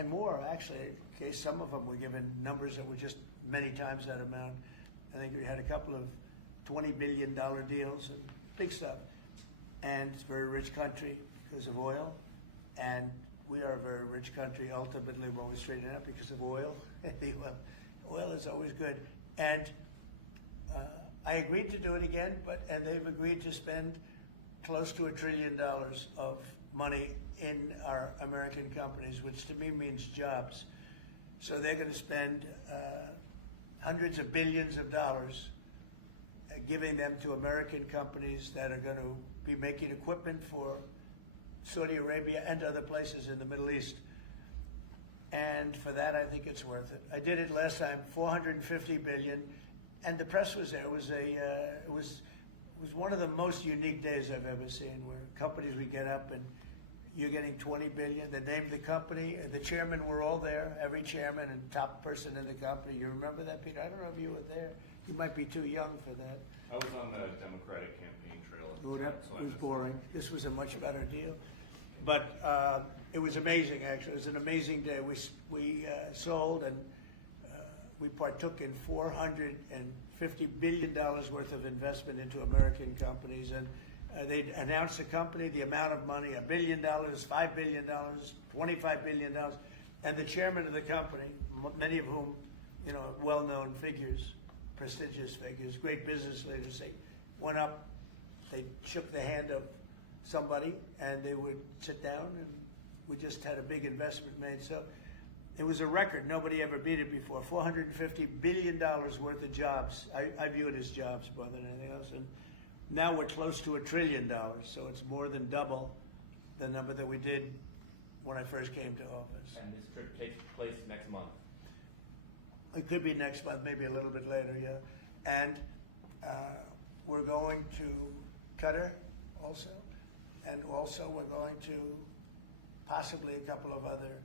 and more actually. Okay, some of them were given numbers that were just many times that amount. I think we had a couple of $20 billion deals and big stuff. And it's a very rich country because of oil, and we are a very rich country ultimately when we straighten it out because of oil. Oil is always good. And I agreed to do it again, and they've agreed to spend close to $1 trillion of money in our American companies, which to me means jobs. So they're going to spend hundreds of billions of dollars giving them to American companies that are going to be making equipment for Saudi Arabia and other places in the Middle East. And for that, I think it's worth it. I did it last time, $450 billion, and the press was there. It was one of the most unique days I've ever seen, where companies would get up and you're getting $20 billion. They named the company, and the chairmen were all there, every chairman and top person in the company. You remember that, Peter? I don't know if you were there. You might be too young for that. I was on the Democratic campaign trail. Oh, that was boring. This was a much better deal. But it was amazing, actually. It was an amazing day. We sold and we partook in $450 billion worth of investment into American companies. And they announced the company, the amount of money, $1 billion, $5 billion, $25 billion. And the chairman of the company, many of whom, you know, well-known figures, prestigious figures, great business leaders, they went up, they shook the hand of somebody, and they would sit down, and we just had a big investment made. So it was a record. Nobody ever beat it before. $450 billion worth of jobs. I view it as jobs more than anything else. And now we're close to $1 trillion, so it's more than double the number that we did when I first came to office. And this trip takes place next month. It could be next month, maybe a little bit later, yeah. And we're going to Qatar also. And also we're going to possibly a couple of other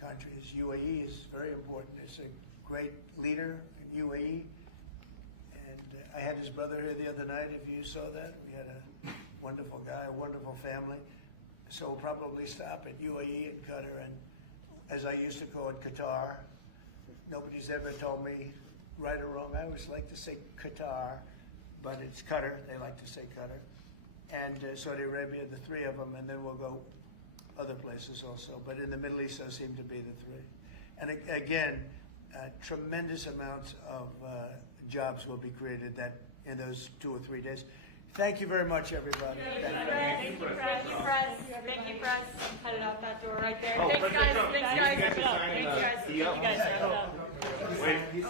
countries. UAE is very important. It's a great leader in UAE. And I had his brother here the other night, if you saw that. We had a wonderful guy, a wonderful family. So we'll probably stop at UAE and Qatar, and as I used to call it, Qatar. Nobody's ever told me right or wrong. I always like to say Qatar, but it's Qatar. They like to say Qatar. And Saudi Arabia, the three of them, and then we'll go other places also. But in the Middle East, those seem to be the three. And again, tremendous amounts of jobs will be created in those 2 or 3 days. Thank you very much, everybody. Thank you, press. Thank you, press. Headed out that door right there. Oh, Thanks, but guys. no, Thanks, you guys. guys are Thanks, signing guys. the Thank you, deal? guys. Wait.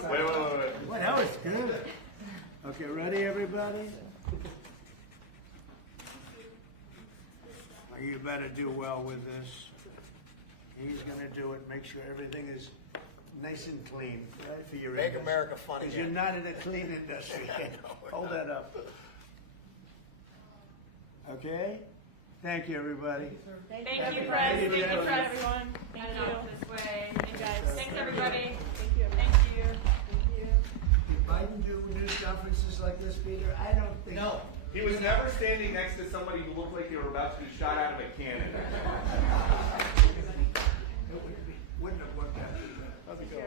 Well, that was good. Okay, ready, everybody? Well, you better do well with this. He's going to do it. Make sure everything is nice and clean, right, for your Make industry. America fun Because again. you're not in a clean industry yet. Hold that up. Okay? Thank you, everybody. Thank you, press. Thank you, press, everyone. Thank you. This way. Thank you, guys. Thanks, everybody. Thank you. Thank you. Did Biden do news conferences like this, Peter? I don't think. No. He was never standing next to somebody who looked like they were about to be shot out of a cannon. It wouldn't have worked out. How's it going?